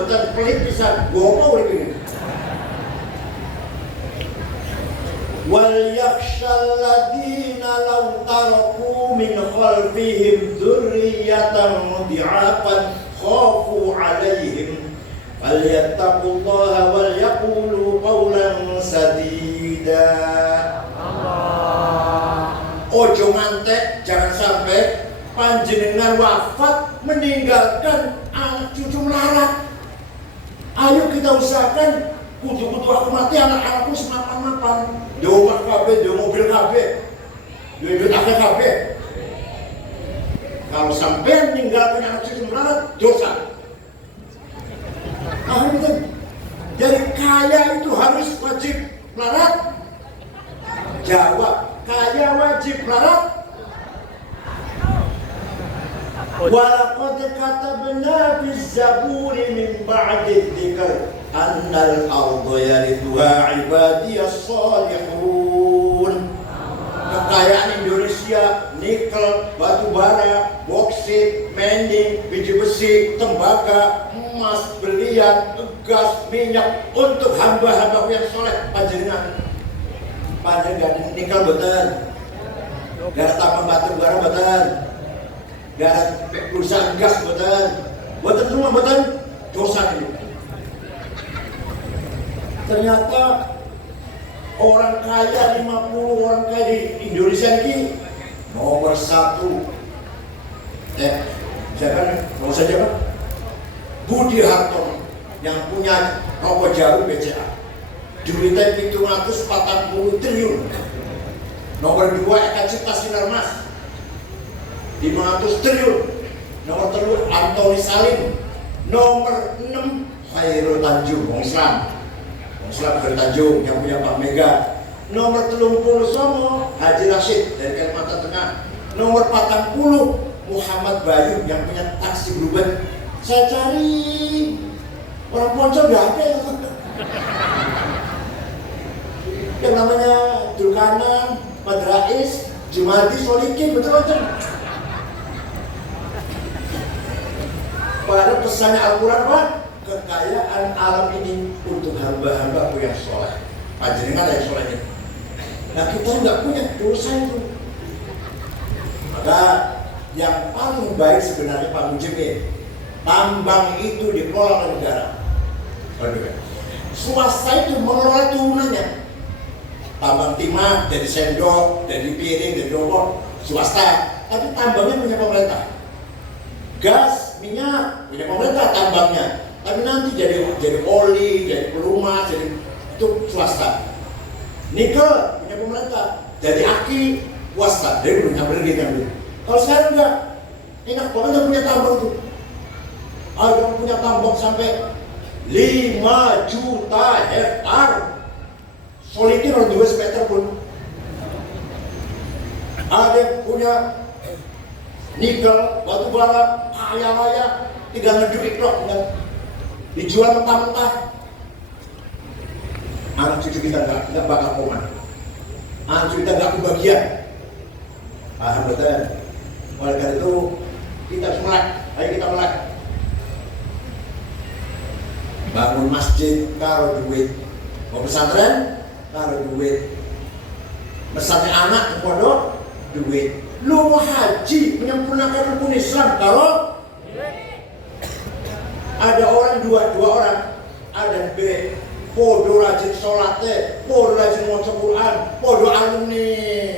mboten pelit pisan. Gopo urip iki. Wal yakhshal ladina law taraku min khalfihim dzurriyyatan dhi'afan khafu 'alaihim falyattaqullaha wal yaqulu qawlan sadida. Ojo ngantek, jangan sampai panjenengan wafat meninggalkan anak cucu melarat. Ayo kita usahakan kudu-kudu aku mati anak-anakku semapan-mapan. Di rumah kabeh, di mobil kabeh, di duit kabeh. Kalau sampai meninggalkan anak cucu melarat, dosa. Ah, betul. Jadi kaya itu harus wajib melarat? Jawab, kaya wajib melarat? Walaqad katabna fis zaburi min ba'di dzikr annal arda yarithuha ibadiyas salihun. Kekayaan Indonesia, nikel, batu bara, boksit, mending, biji besi, tembaga, emas, berlian, gas, minyak untuk hamba-hamba yang soleh. Panjenengan nikel betul, gak ada tambang batu bara betul, gak ada perusahaan gas betul semua betul, dosa ini. Ternyata orang kaya 50 orang kaya di Indonesia ini nomor 1. Siapa? Mau saja Pak? Budi Hartono yang punya rokok jarum BCA. Duitnya 740 triliun. Nomor 2 Eka Cipta Sinarmas 500 triliun. Nomor 3 Antoni Salim. Nomor 6 Khairul Tanjung, orang Islam Khairul Tanjung yang punya Pak Mega. Nomor 30 Somo Haji Rashid dari Kalimantan Tengah. Nomor 40 Muhammad Bayu yang punya taksi Bluebird. Saya cari orang Poncol gak ada yang namanya Dulkanan, Madrais, Jumaldi, Solikin, betul-betul. Pada pesannya Al-Quran, Pak, kekayaan alam ini untuk hamba-hambaku yang soleh. Panjenengan yang soleh ini. Nah kita nggak punya dosa itu. Maka yang paling baik sebenarnya Pak Mujib, tambang itu dikelola oleh negara. Swasta itu mengelola turunannya. Tambang timah, dari sendok, dari piring, dari dobok, swasta. Tapi tambangnya punya pemerintah. Gas, minyak punya pemerintah tambangnya. Tapi nanti jadi oli, jadi pelumas, jadi itu swasta. Nikel punya pemerintah. Jadi aki swasta. Dia punya bergigi kan. Kalau sekarang enggak, enak banget punya tambang tuh. Ada yang punya tambang sampai 5 juta hektar. Solikin orang 2 meter pun. Ada yang punya nikel, batu bara, kaya raya, tinggal ngejurik dok, dijual mentah-mentah. Anak cucu kita nggak bakal koma. Anak cucu kita nggak kebagian. Paham betul? Oleh karena itu kita harus melek. Ayo kita melek. Bangun masjid karo duit. Mau pesantren karo duit. Pesantren anak ke pondok duit. Lu mau haji menyempurnakan rukun Islam kalau ada orang dua orang, ada B podo rajin sholatnya, podo rajin maca Quran, podo alumni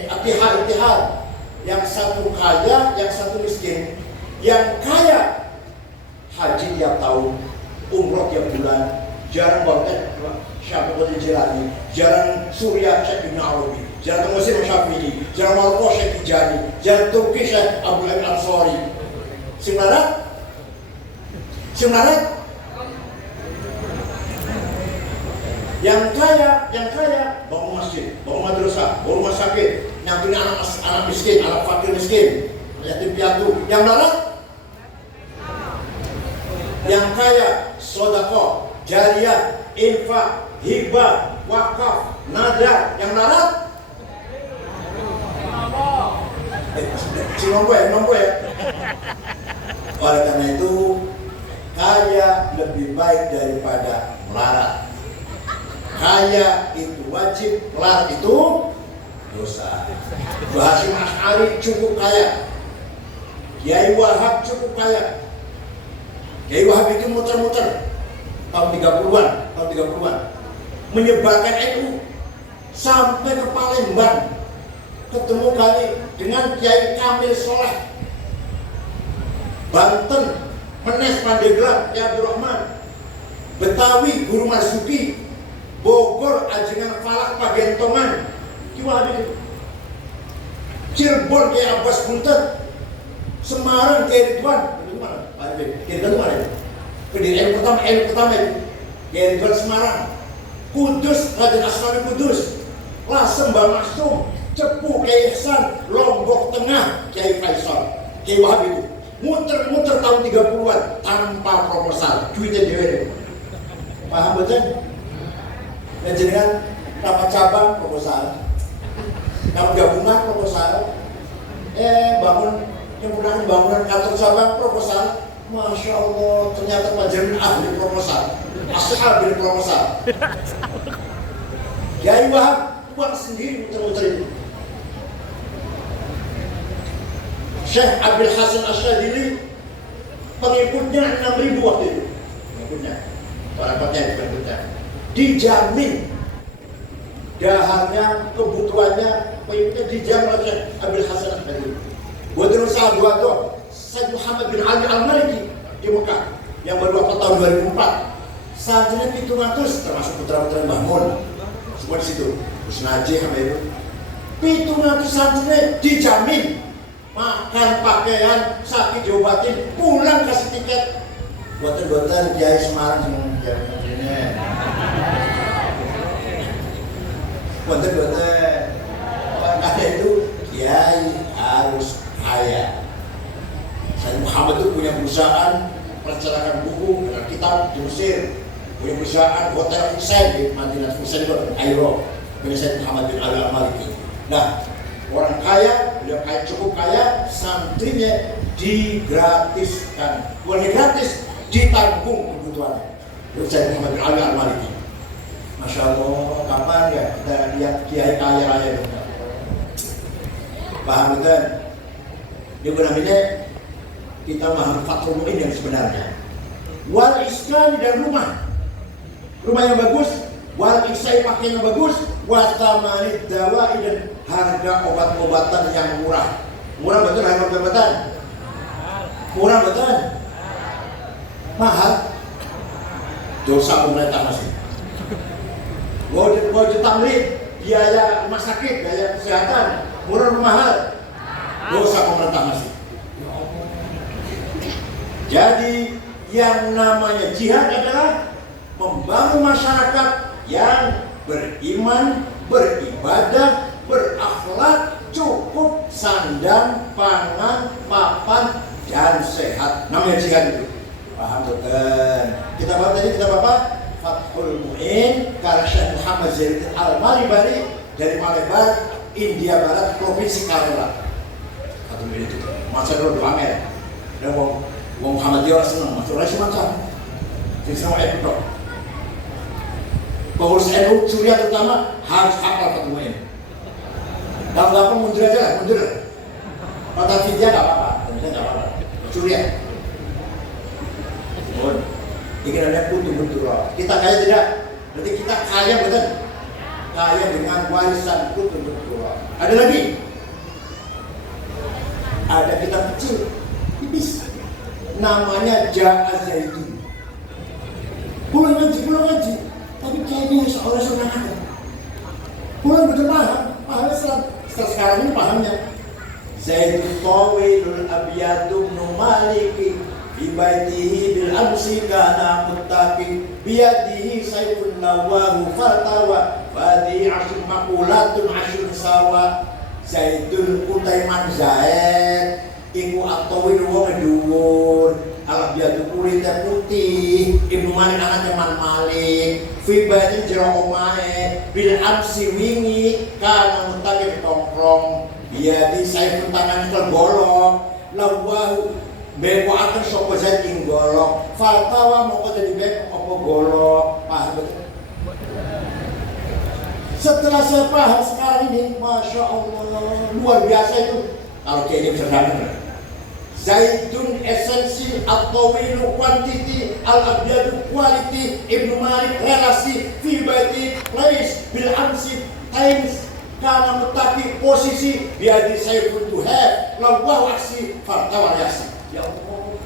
ittihad. Yang satu kaya, yang satu miskin. Yang kaya haji tiap tahun, umroh tiap bulan, jarang konten Syafi'i Jilani, jarang Surya Syekh bin Arabi, jarang Muslim Syafi'i, jarang Maroko Syekh Tijani, jarang Turki Syekh Abu Al-Ansari. Sing larat? Yang kaya bangun masjid, bangun madrasah, bangun rumah sakit, nyantuni anak miskin, anak fakir miskin, yatim piatu. Yang larat? Yang kaya sedekah, jariyah, infak, hibah, wakaf, nadar. Yang larat? Nomor ya. Oleh karena itu kaya lebih baik daripada melarat. Kaya itu wajib, melarat itu dosa. Mbah Hasyim Asy'ari cukup kaya, Kiai Wahab cukup kaya. Kiai Wahab itu muter-muter tahun 30-an menyebarkan NU sampai ke Palembang, ketemu kali dengan Kiai Kamil Soleh, Banten, Menes Pandeglang, Kiai Abdurrahman, Betawi Guru Marzuki, Bogor Ajengan Falak Pagentongan, Kiai Wahab itu, Cirebon Kiai Abbas Buntet, Semarang Kiai Ridwan, Kiai Ridwan mana? Pendiri NU pertama itu, Kiai Ridwan Semarang, Kudus Raden Asnawi Kudus, Lasem Mbah Maksum, Cepu Kiai Ihsan, Lombok Tengah Kiai Faisal. Kiai Wahab itu muter-muter tahun 30-an tanpa proposal, duitnya dewe. Paham betul? Dan jenengan rapat cabang proposal, rapat gabungan proposal, bangunan kantor cabang proposal. Masya Allah, ternyata Pak Jamin ahli proposal, ahli proposal. Kiai Wahab uang sendiri muter-muter itu. Syekh Abdul Hasan Asyadili pengikutnya 6.000 waktu itu. Pengikutnya dijamin daharnya, kebutuhannya, pengikutnya dijamin oleh Syekh Abdul Hasan Asyadili. Buat salah dua tuh, Said Muhammad bin Ali Al-Maliki di Mekah yang baru wafat tahun 2004. Santrinya 700 termasuk putra-putra Mbah Mun. Semua di situ. Terus Najih sama itu. 700 santrinya dijamin makan, pakaian, sakit diobatin, pulang kasih tiket. Buatan-buatan Kiai Semarang yang menjadinya. Buatan-buatan. Karena itu Kiai harus kaya. Said Muhammad itu punya perusahaan percetakan buku dengan kitab di Mesir, punya perusahaan hotel Ihsan di Madinah, Ihsan itu Airo, punya Said Muhammad bin Ali Al-Maliki. Nah, orang kaya, beliau kaya, cukup kaya, santrinya digratiskan, bukan gratis, ditanggung kebutuhannya. Itu Said Muhammad bin Ali Al-Maliki. Masya Allah, kapan ya kita lihat kiai kaya raya itu? Paham betul? Dia namanya kita memahami Fathul Mu'in yang sebenarnya. Wal iskan dan rumah yang bagus, wal isai pakaian yang bagus, wastamanid dawai dan harga obat-obatan yang murah. Murah betul harga obat-obatan? Murah betul? Mahal? Dosa pemerintah masih. Mau ditamlid biaya rumah sakit, biaya kesehatan, murah mahal? Dosa pemerintah masih. Jadi yang namanya jihad adalah membangun masyarakat yang beriman, beribadah, berakhlak, cukup sandang, pangan, papan, dan sehat. Namanya jihad itu. Paham betul? Kita bahas tadi, kita bapak Fathul Mu'in karya Syekh Muhammad Zainuddin Al-Malibari dari Malebar, India Barat, Provinsi Kerala. Fathul Mu'in itu masa dulu pamer. Dan Muhammad dia senang, masuk lagi semacam jadi semua NU dong. Pengurus NU Suriah terutama harus hafal Fathul Mu'in. Dan apa mundur aja lah, mundur. Kata Fidya nggak apa-apa, tentunya nggak apa-apa. Suriah. Ini namanya kutu-kutu roh. Kita kaya tidak? Berarti kita kaya betul? Kaya dengan warisan kutu-kutu roh. Ada lagi? Ada kitab kecil, tipis. Namanya Ja'a Zaidun. Pulang ngaji. Tapi kayaknya seorang ada. Pulang betul pahamnya setelah sekarang ini pahamnya. Zaidun tawilul abiyadum numaliki bibaitihi bil amsi kana muttaqi biyadihi sayfun lawahu fatawa wadi asyun makulatun asyun sawa. Zaidun Utaiman Zaid iku atawin wong dhuwur, al-abiyadu kulite putih, Ibnu Malik anaknya Man Malik, fibati jero omahe, bil amsi wingi kana muttaqi tongkrong, biadi saya tangannya tergolong, lawahu beko akan sopo zating golok fatawa mau kau jadi beko apa golok paham betul? Setelah saya paham sekarang ini, Masya Allah, luar biasa itu. Kalau kayak ini bisa dapat. Zaitun esensi at-tawilu quantity al-abjadu quality Ibnu Malik relasi fi baiti place bil amsi times karena mutaki posisi biadi saya to have lawa aksi fartawa reaksi. Ya Allah,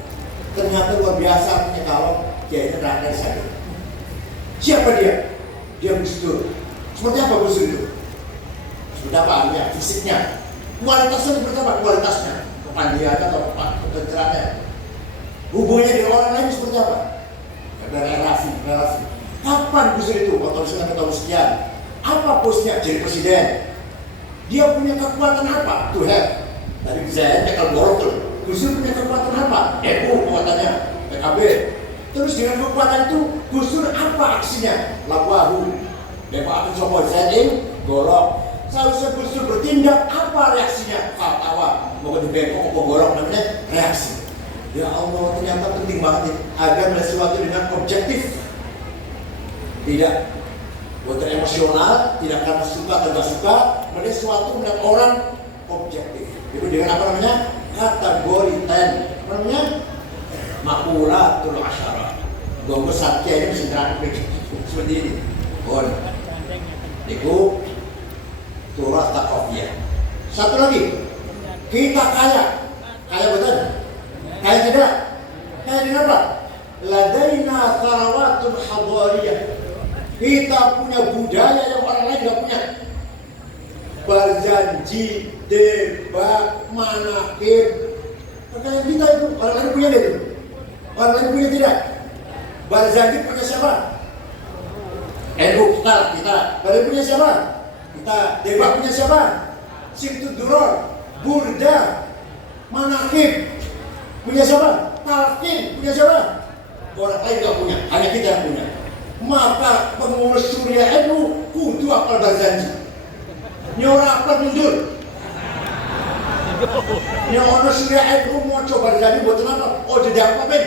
ternyata luar biasa punya kalau kayaknya rakyat saya. Siapa dia? Dia Gus Dur. Seperti apa Gus Dur itu? Seperti apa ya fisiknya? Kualitasnya seperti apa? Kualitasnya kepandiannya atau keterangannya? Hubungannya dengan orang lain seperti apa? Ada relasi. Kapan Gus Dur itu? Tahun sekian. Apa posnya? Jadi presiden. Dia punya kekuatan apa? To have. Tadi saya cekal borok tuh. Gus Dur punya kekuatan apa? NU kekuatannya, PKB. Terus dengan kekuatan itu Gus Dur apa aksinya? Lawahu. Dewa akan coba zain golok. Seharusnya Gus Dur bertindak, apa reaksinya? Fatawa. Mau di beko, mau golok, namanya reaksi. Ya Allah, ternyata penting banget agar melihat sesuatu dengan objektif. Tidak buat emosional, tidak karena suka atau tidak suka, melihat sesuatu melihat orang objektif. Itu dengan apa namanya? Kategori 10. Namanya makulatul asyara. Gue satya ini bisa terangkan seperti ini. Boleh. Itu turah takofiyah. Satu lagi, kita kaya betul? Kaya tidak? Kaya dengan apa? Ladaina tharawatun hadariyah. Kita punya budaya yang orang lain tidak punya. Berjanji, debat, manakib. Kekayaan kita itu orang lain punya itu. Orang lain punya tidak. Berjanji punya siapa? NU kita. Kalian punya siapa? Kita. Debat punya siapa? Simtud Duror, Burda, Manakib punya siapa? Talqin punya siapa? Orang lain tidak punya, hanya kita yang punya. Maka pengurus Surya NU kudu apal berjanji. Nyora apal mundur. Nyora Surya NU mau coba berjanji buat apa? Oh jadi apa Ben?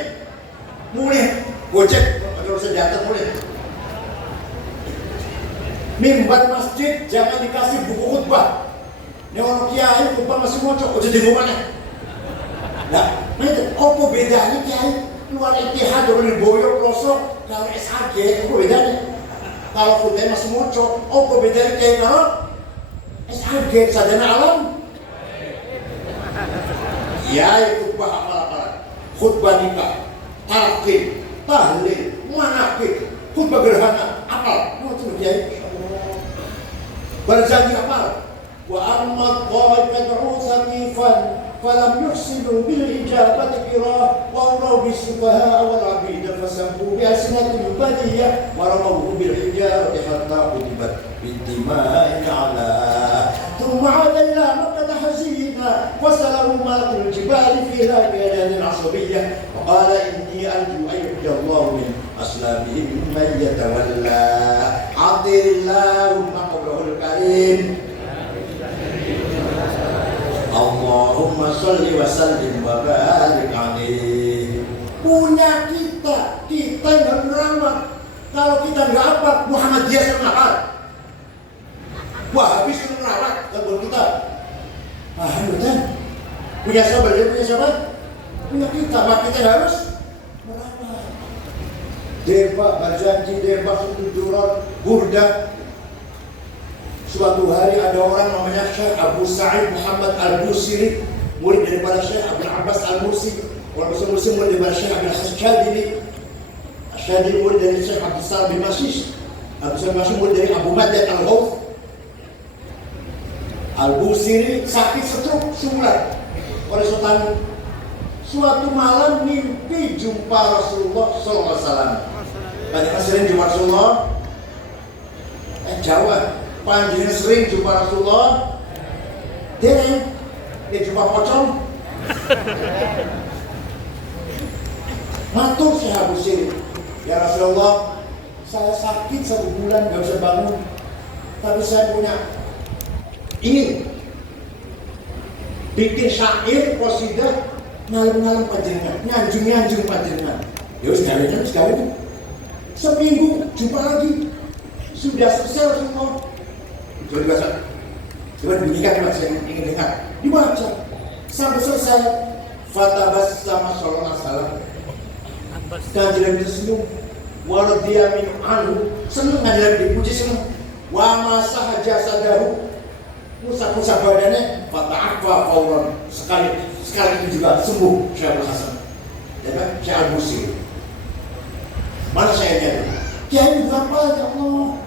Mulai gojek, ada urusan jatuh mulai. Mimbar masjid jangan dikasih buku khutbah. Ini orang kiai khutbah masih ngocok, udah di rumahnya. Nah, itu apa bedanya kiai luar Ittihad orang di Boyok Pelosok kalau SAG apa bedanya? Kalau khutbah masih ngocok, apa bedanya kiai kalau SAG sadana alam? Kiai khutbah apa? Khutbah nikah, talqin, tahlil, manakib, khutbah gerhana, apa? Mau itu kiai? Berjanji apa? Wa amma ta'ifatu sakifan falam yuhsinu bil ijabati qira wa rawu bisufaha wal abid fasabu bi asnatil badiyah wa rawu bil hijarati hatta utibat bidima'i ala thumma adalla makkah hazina wasalahu malatul jibali fiha bi'adan asabiyah wa qala inni arju ayyuhallahu min aslabihim man yatawalla atillahu maqbulul karim Allahumma sholli wa sallim wa barik alaihi. Punya kita yang merawat. Kalau kita nggak apa, Muhammadiyah yang merawat. Wahabis yang merawat, kalau kita. Paham betul? Punya siapa? Punya siapa? Punya kita, maka kita harus merawat. Derba, berjanji, derba, sutujuran, burda. Suatu hari ada orang namanya Syekh Abu Sa'id Muhammad Al-Busiri, murid daripada Syekh Abdul Abbas Al-Mursi. Orang Muslim murid daripada Syekh Abdul Hasan Syadili. Syadili murid dari Syekh Abdul Salam bin Mashish. Abdul Salam bin Mashish murid dari Abu Madad Al-Ghawth. Al-Busiri sakit stroke sumulat oleh sultan. Suatu malam mimpi jumpa Rasulullah SAW. Banyak sering jumpa Rasulullah. Jawa. Panjenengan sering jumpa Rasulullah. Dereng, dia jumpa pocong. Matur Syekh Abu Siri, ya Rasulullah, saya sakit 1 bulan gak bisa bangun, tapi saya punya ingin bikin syair qasidah ngalem-ngalem panjenengan, nyanjung-nyanjung panjenengan. Ya wis gawean seminggu jumpa lagi, sudah selesai semua. Coba bunyikan Mas, saya ingin dengar. Dibaca sampai selesai. Fatabas sama sallallahu alaihi wasallam. Kanjeng tersenyum. Walau dia minum anu, seneng kanjeng dipuji seneng. Wa masaha jasadahu, musak-musak badannya. Fata'afa fauran, sekali itu juga sembuh Syekh Hasan. Ya kan? Syekh Al-Busiri. Mana saya Kiai berapa ya Allah?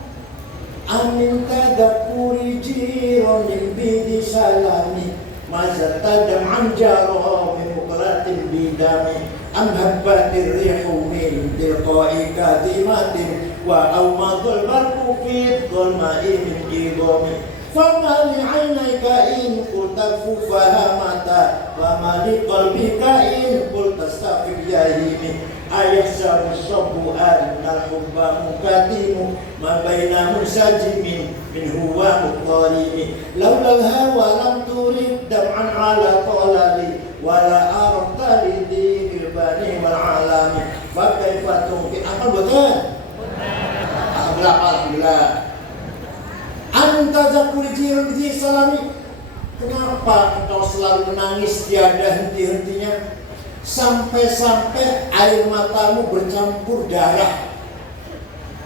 Amin tadakuri jironin bidi salami mazata dam'an jaro min muqlatin bidami am habbatir rihu min tilqa'i kadimatin wa awmadul barku fi dhulma'i min idami fama li 'ainayka in qulta fahamata wa ma li qalbika in qulta astaghfir yahimi ayahsabu sabbu annal hubba mukatimu ma baina munsajimin min huwa muqtarimi laulal hawa lam turid dam'an ala talali wala arta lidhil bani wal alami fa kaifa tumki apa betul? Alhamdulillah anta zakul jiran di salami. Kenapa engkau selalu menangis tiada henti-hentinya? Sampai-sampai air matamu bercampur darah.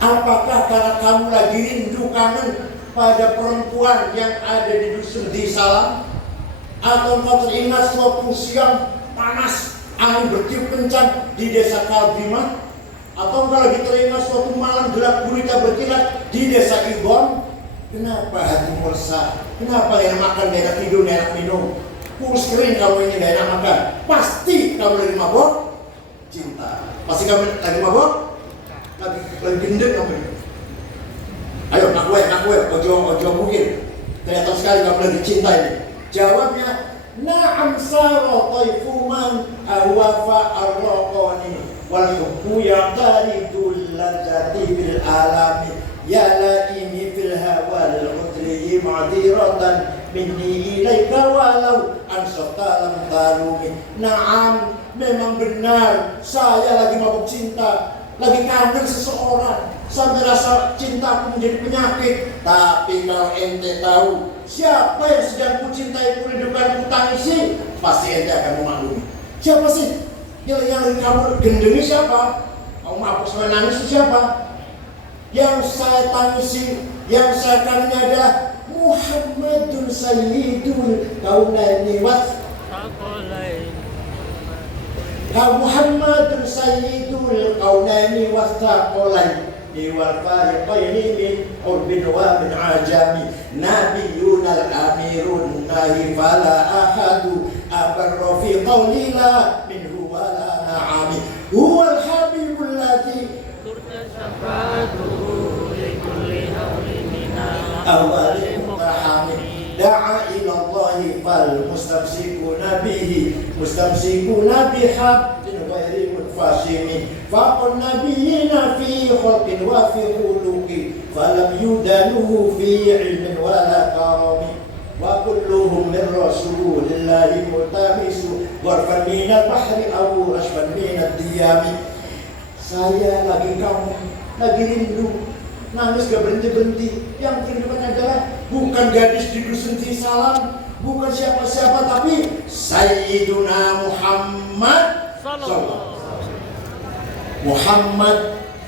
Apakah karena kamu lagi rindu kangen pada perempuan yang ada di dusun di Salam? Atau kau teringat suatu siang panas, angin bertiup kencang di desa Kalbimah? Atau kau lagi teringat suatu malam gelap gulita berkilat di desa Ibon? Kenapa hatimu resah? Kenapa enak makan, enak tidur, enak minum? Kurus kering kamu ini gak enak makan. Pasti kamu lagi mabok cinta. Pasti kamu lagi mabok lagi gendut kamu ini. Ayo ngaku ya, ojo mungkin. Ternyata sekali kamu lagi cinta ini. Jawabnya na'am saro taifuman ahwafa arraqani wal hubbu yaqtaridul ladzati bil alami ya laimi fil hawal udri ma'diratan minni ilaika walau ansafta lam tarumi. Naam, memang benar saya lagi mabuk cinta, lagi kangen seseorang sampai rasa cintaku menjadi penyakit. Tapi kalau ente tahu siapa yang sedang ku cintai, ku rindukan, ku tangisi, pasti ente akan memaklumi. Siapa sih yang kamu gendeni? Siapa? Kamu mabuk sampai nangis siapa? Yang saya tangisi, yang saya kangen adalah Muhammadun Sayyidul Kaunaini Wasthaqalain. Muhammadun Sayyidul Kaunaini Wasthaqalain wal fariqaini min urbin wa min ajami nabiyyunal amirun nahi fala ahadu abarra fi qawli la minhu wala na'ami huwal habibul ladzi turtasafatuhu likulli hawli minal awali da'a ila Allahi fal mustamsikuna bihi mustamsikuna bihablin ghairi munfasimi faqul nabiyina fi khalqin wa fi khuluqi falam yudanuhu fi ilmin wala karami wa kulluhum min rasulillahi mutamisu gharfan minal bahri aw rashfan minad diyami. Saya lagi kamu, lagi rindu, nangis gak berhenti-berhenti. Yang terindukan adalah bukan gadis di dusun Salam, bukan siapa-siapa, tapi Sayyiduna Muhammad sallallahu alaihi wasallam. Muhammad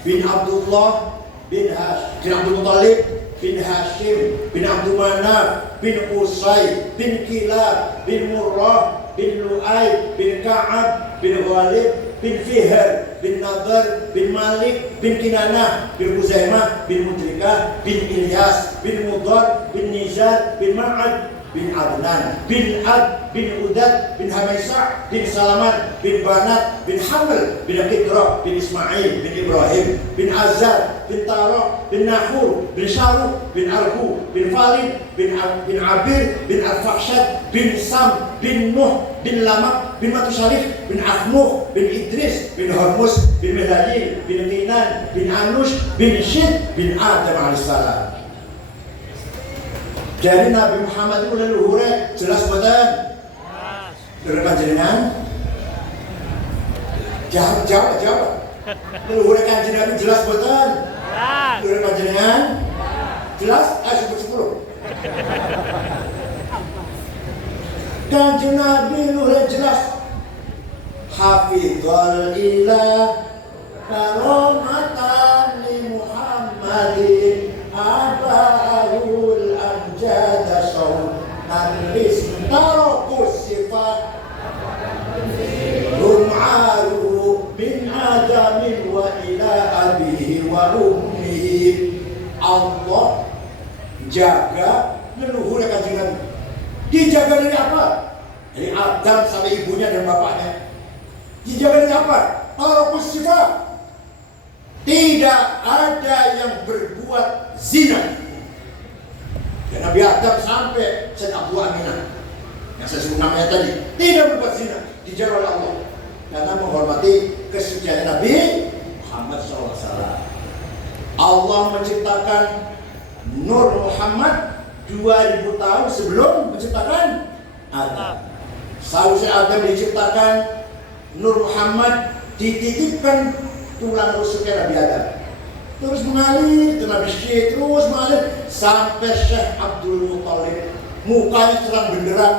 bin Abdullah bin Abdul Muttalib bin Hashim bin Abdul Manaf bin Qusay bin Kilab bin Murrah bin Lu'ay bin Ka'ab bin Ghalib bin Fihr bin Nadar bin Malik bin Kinanah bin Huzaimah bin Mudrikah bin Ilyas bin Mudar bin Nizar bin Ma'ad bin Adnan bin Ad bin Udad bin Hamaisah bin Salaman bin Banat bin Hamil bin Qidra bin Ismail bin Ibrahim bin Azar bin Taraq bin Nahur bin Sharuq bin Arhu bin Falid bin Abir bin Al-Fakhshad bin Sam bin Nuh bin Lamak bin Matusalif bin Ahmuh bin Idris bin Hormuz bin Medalil bin Tinan bin Anush bin Syed bin Adam alaihissalam. Jadi Nabi Muhammad itu leluhur jelas betul. Dari panjenengan Jawab. Leluhur Kanjeng Nabi jelas boten? Leluhur panjenengan? Jelas? Sebut 10. Kanjeng Nabi leluhur jelas. Hafidhul ilah karomatan li Muhammadin abahul amjada sawman listarkus sifat rum'aru min adamin wa ila abihi wa ummihi. Allah jaga leluhur Kanjeng Nabi. Dijaga dari apa? Dari Adam sampai ibunya dan bapaknya. Dijaga dari apa? Tarkus sifat. Tidak ada yang berbuat zina. Dan Nabi Adam sampai Abu Aminah yang saya sebut namanya tadi tidak berbuat zina, dijaga oleh Allah karena menghormati kesucian Nabi Muhammad SAW. Allah menciptakan Nur Muhammad 2000 tahun sebelum menciptakan Adam. Seharusnya Adam diciptakan, Nur Muhammad dititipkan tulang rusuknya Nabi Adam. Terus mengalir ke Nabi Syekh, terus mengalir sampai Syekh Abdul Muttalib. Mukanya terang benderang.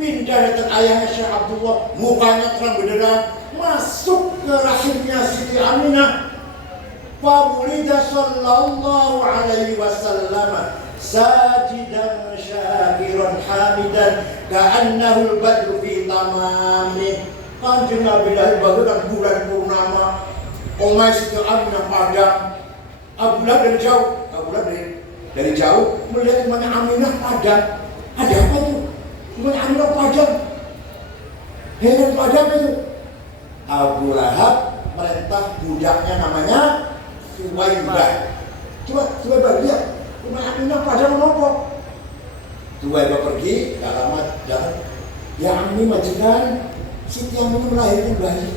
Pindah datang ayahnya Syekh Abdullah, mukanya terang benderang. Masuk ke rahimnya Siti Aminah. Fawulida sallallahu alaihi wasallam sajidan syakiran hamidan ka'annahul badru fi tamamih. Kanjeng Nabi lahir bagaikan bulan purnama. Omai Siti Aminah padam. Abu Lahab dari jauh melihat rumahnya Aminah padam. Ada apa itu? Rumahnya Aminah padam. Heran padam itu. Abu Lahab merintah budaknya namanya Suwaibah. Coba lihat rumah Aminah padam apa? Suwaibah pergi, gak lama jalan. Ya Ami majikan, Siti Aminah melahirkan bayi.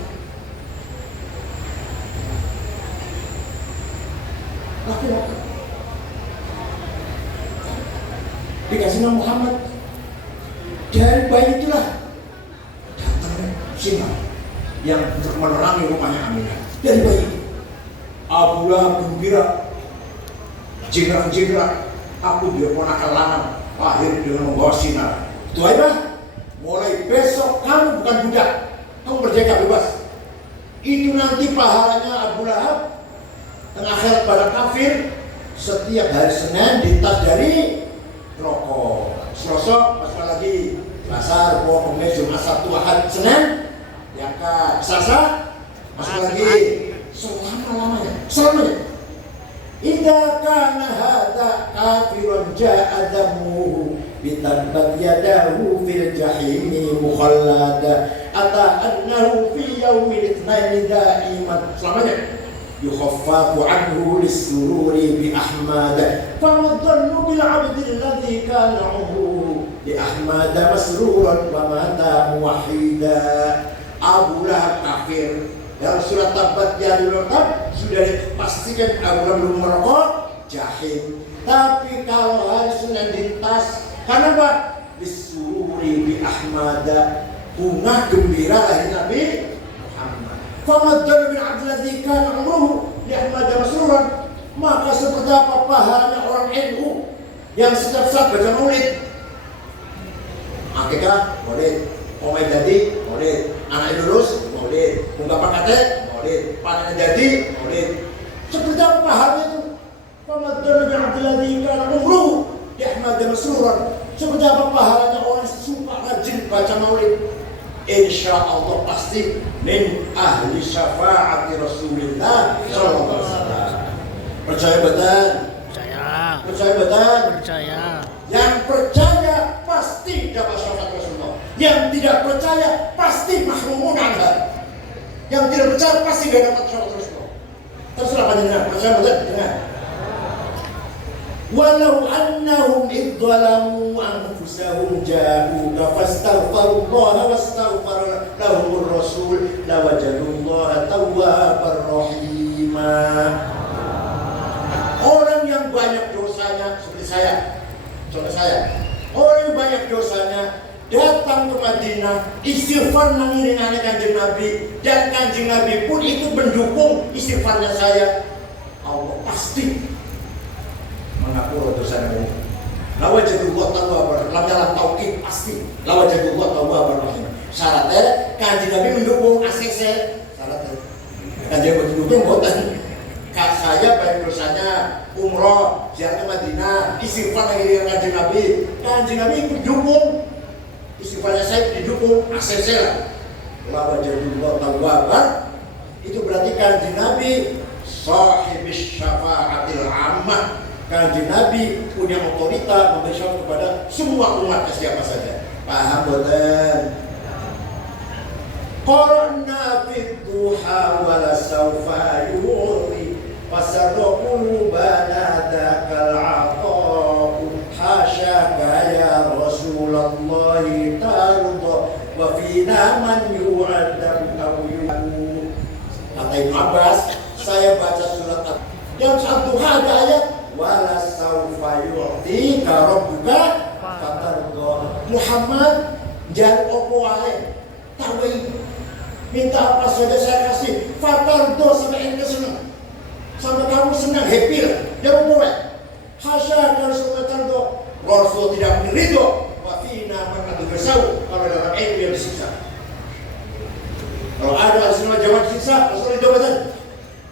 Laki-laki. Dikasih nama Muhammad. Dari bayi itulah datang singa yang untuk menerangi rumahnya Aminah. Dari bayi itu Abu Lahab gembira, jenderal, aku dia ponakan lanang lahir dengan membawa sinar. Suwaibah, mulai besok kamu bukan budak, kamu merdeka bebas. Itu nanti pahalanya Abu Lahab akhirat pada kafir. Setiap hari Senin ditas dari rokok. Selasa masuk lagi. Selasa, Rabu, Kamis, Jumat, Sabtu, Ahad, Senin diangkat. Selasa masuk lagi. Selamanya. Idza kana hadza kafirun ja'a damuhu bitabbat yadahu fil jahimi mukhallada ata annahu fi yaumil itsnaini da'iman. Selamanya يخفف عنه للسرور بأحمد فما الظن بالعبد الذي كان عمره لأحمد مسرورا ومات موحدا. Abu Lahab kafir. Dalam surat Tabat Yadul Lokab sudah dipastikan Abu Lahab belum merokok, jahim. Tapi kalau hari Senin ditas, karena apa? Disururi bi Ahmada, bunga gembira lahir Nabi Muhammad. Famadhan bin Abdulladzi kana umruhu li Ahmad masruran. Maka seperti apa pahalanya orang NU yang setiap saat baca maulid. Akikah maulid, omai jadi maulid, anak lulus maulid, ungkapan kate maulid, panen jadi maulid. Seperti apa pahalanya itu? Famadhan bin Abdulladzi kana umruhu li Ahmad masruran. Seperti apa pahalanya orang suka rajin baca maulid? Insya Allah pasti min ahli syafaati Rasulullah sallallahu alaihi wasallam. Percaya betul? Percaya betul? Percaya. Yang percaya pasti dapat syafaat Rasulullah. Yang tidak percaya pasti mahrumun anha. Yang tidak percaya pasti tidak dapat syafaat Rasulullah. Terserah panjenengan. Percaya betul? Dengar. Walau annahum idzalamu anfusahum ja'uka fastaghfirullaha wastaghfara lahumur rasul lawajadullaha tawwabar rahima. Orang yang banyak dosanya seperti saya, contoh saya, orang yang banyak dosanya datang ke Madinah, istighfar nangiringannya Kanjeng Nabi, dan Kanjeng Nabi pun ikut mendukung istighfarnya saya. Allah pasti mengaku dosa ini. Lawa jadullah tawwabar, dalam tauhid pasti. Lawa jadullah tawwabar rahim. Syaratnya Kanjeng Nabi mendukung ACC. Syaratnya Kanjeng Nabi mendukung boten. Kak saya baik dosanya umroh, ziarah ke Madinah, istighfar nangiringan Kanjeng Nabi. Kanjeng Nabi ikut dukung. Istighfarnya saya didukung ACC lah. Lawa jadullah tawwabar itu berarti Kanjeng Nabi sahibis syafa'atil ammah. Kanjeng Nabi punya otorita memberi syafaat kepada semua umat siapa saja. Paham boten? Qarna fid duha wala sawfa yu'ri fasarra qulubana dzakal 'ata'u hasyaka ya Rasulullah tarda wa fina man yu'adzab aw yu'u. Kata Ibnu Abbas, saya baca surat yang Ad-Duha ada ayat wala saufa yu'tika rabbuka fatarda. Muhammad jangan opo wae tawi minta apa saja saya kasih, fatarda sampai ente senang, sampai kamu senang, happy lah, jangan opo wae. Hasya Rasulullah tarda, Rasul tidak meridho wa fina man adbasau, kalau dalam ilmu yang disiksa. Kalau ada Rasulullah jawab siksa, Rasulullah itu betul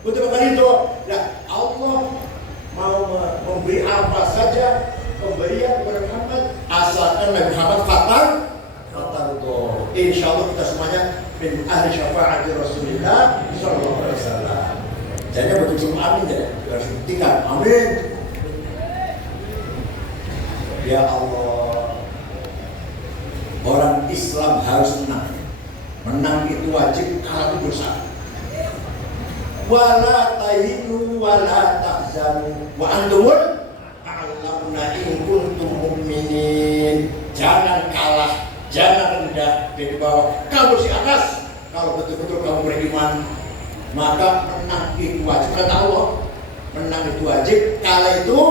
betul kali itu. Nah, Allah mau memberi apa saja pemberian kepada Muhammad asalkan Nabi Muhammad fatar itu. Insya Allah kita semuanya min ahli syafaat Rasulullah Sallallahu Alaihi Wasallam. Jadi betul-betul amin ya, harus buktikan amin. Ya Allah, orang Islam harus menang. Menang itu wajib, kalah itu dosa. Wala tahinu wala tahzanu wa antumul a'lamuna in kuntum mu'minin. Jangan kalah, jangan rendah di bawah, kamu di atas. Kalau betul-betul kamu beriman, maka menang itu wajib. Kata Allah, menang itu wajib, kalah itu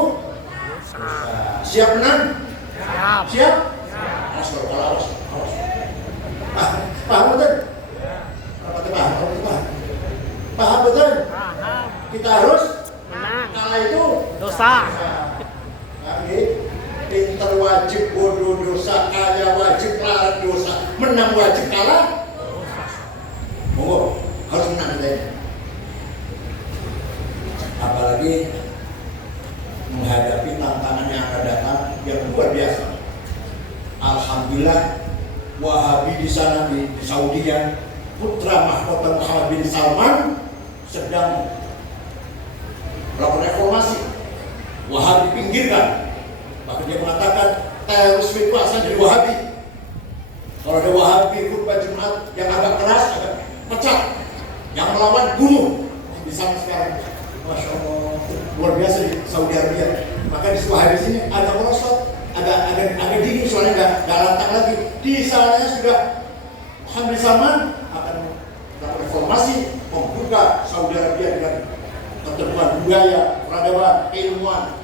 dosa. Siap menang? Siap. Siap? Awas kalau kalah, awas. Paham betul? Paham betul? Kita harus menang. Kalah itu dosa. Pintar wajib, bodoh dosa, kaya wajib, larat dosa, menang wajib, kalah dosa. Monggo, harus menang kita. Apalagi menghadapi tantangan yang akan datang yang luar biasa. Alhamdulillah, Wahabi di sana di Saudi ya, putra mahkota Muhammad bin Salman sedang melakukan reformasi. Wahabi pinggirkan. Maka dia mengatakan teroris itu asal dari Wahabi. Kalau ada Wahabi khutbah Jumat yang agak keras, agak pecat, yang melawan bunuh. Di sana sekarang, masya Allah, luar biasa di Saudi Arabia. Maka di Wahabi sini ada merosot, agak dingin soalnya nggak lantang lagi. Di sana sudah Muhammad bin Salman akan melakukan reformasi, membuka Saudi Arabia dengan ketentuan budaya, peradaban, ilmuwan,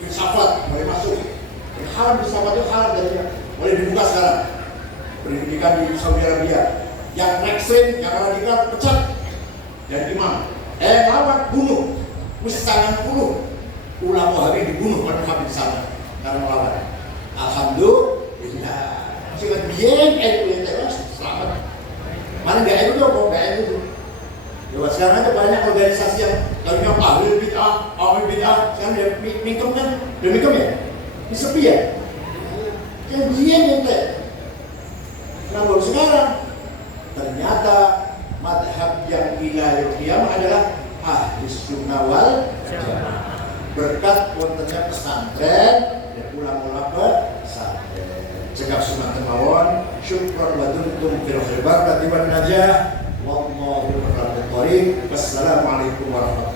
filsafat, mulai masuk. Haram filsafat itu haram dari mulai dibuka sekarang. Pendidikan di Saudi Arabia yang ekstrem, yang radikal pecat dan imam. Lawan bunuh, misalnya ulama Wahabi dibunuh oleh Muhammad bin Salman karena melawan. Alhamdulillah. Sehingga biar yang tewas selamat. Mana nggak itu dong, nggak itu. Ya sekarang ada banyak organisasi yang tadinya ahli bid'ah, sekarang dia mingkem kan, dia mingkem ya, ini sepi ya. Yang dia ente. Nah baru sekarang ternyata madhab yang ila yaumil adalah ahli sunnah wal jamaah. Berkat wontennya pesantren dan ulama-ulama pesantren. Cegah sunat mawon, syukran wa duntum fil khairat wa najah. Wallahu a'lam. Wassalamualaikum warahmatullahi wabarakatuh.